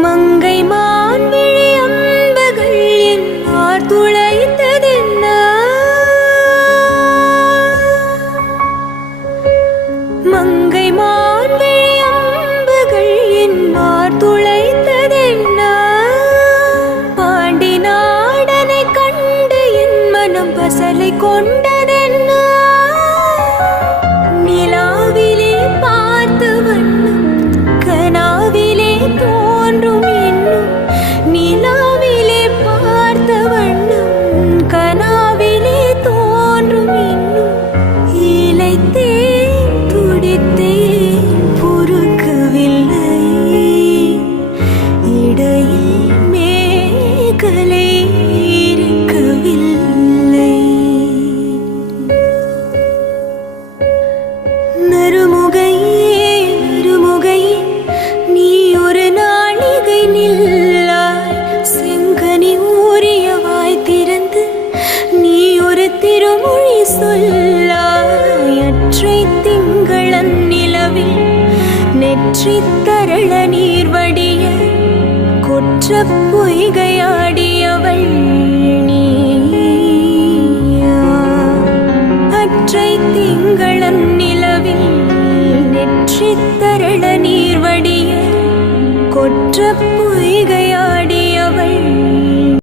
மங்கை மான் விழி அம்புகள் என் மார் துளைத்ததென்ன? மங்கை மான் விழி அம்புகள் என் மார் துளைத்ததென்ன? பாண்டி நாடனை கண்டு என் மனம் பசலை கொண்டதென்ன? நிலாவிலே பார்த்த வண்ணம் கனாவிலே தோன்றும் இன்னும். நிலாவிலே பார்த்த வண்ணம் கனாவிலே தோன்றும் இன்னும். இளைத்தேன் துடித்தேன் பொறுக்கவில்லை. இடையில் மேகலை இருக்கவில்லை. நறுமுகையே நறுமுகையே நீ ஒரு நாளிகை நில்லாய். செங்கனி ஊறிய வாய் திறந்து நீ ஒரு திருமொழி சொல்லாய். அற்றை திங்களன் நிலவில் நெற்றி தரள நீர் வடிய கொற்ற பொய்கையாடியவள் நீயா? அற்றை திங்களன் நிலவில் நெற்றி தரள நீர் வடிய கொற்ற